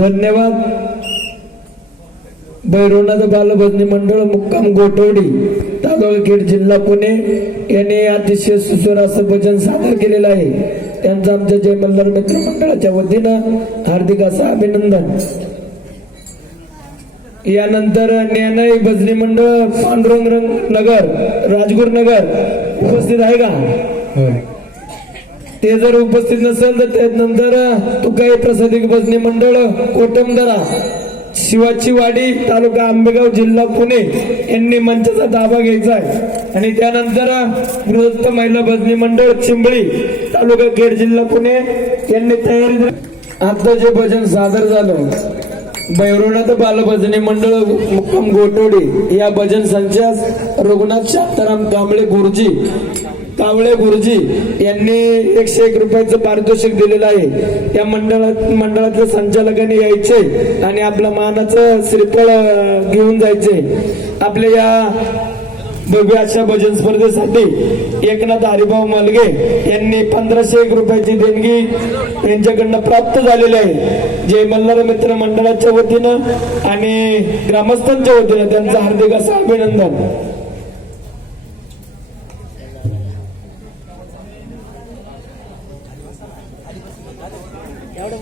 धन्यवाद. भैरवनाथ बालभजनी मंडळ मुक्काम गोठवडी तालुका खेड जिल्हा पुणे यांनी अतिशय सुस्वर असं भजन सादर केलेलं आहे. त्यांचं आमच्या जय मल्हार मित्र मंडळाच्या वतीनं हार्दिक असं अभिनंदन. यानंतर ज्ञानई भजनी मंडळ पांडुरंग नगर राजगुरुनगर उपस्थित आहे का? ते जर उपस्थित नसेल तर त्यानंतर तुकाई प्रसादिक भजनी मंडळ कोटमदरा शिवाची वाडी तालुका आंबेगाव जिल्हा पुणे यांनी मंचाचा ताबा घ्यायचा आहे. आणि त्यानंतर गृहस्थ महिला भजनी मंडळ चिंबळी तालुका खेड जिल्हा पुणे यांनी तयारी. आता जे भजन सादर झालं भैरवनाथ बालभजनी मंडळ मुक्काम गोटवडी या भजन संचास रघुनाथ शांताराम कावळे गुरुजी यांनी 101 रुपयाचं पारितोषिक दिलेलं आहे. या मंडळातल्या संचालकांनी यायचे आणि आपल्या मानाचं श्रीफळ घेऊन जायचे. आपल्या या भव्य अशा भजन स्पर्धेसाठी एकनाथ हरिभाऊ मलगे यांनी 1501 रुपयाची देणगी यांच्याकडनं प्राप्त झालेली आहे. जय मल्हार मित्र मंडळाच्या वतीनं आणि ग्रामस्थांच्या वतीनं त्यांचं हार्दिक असं अभिनंदन. एवढं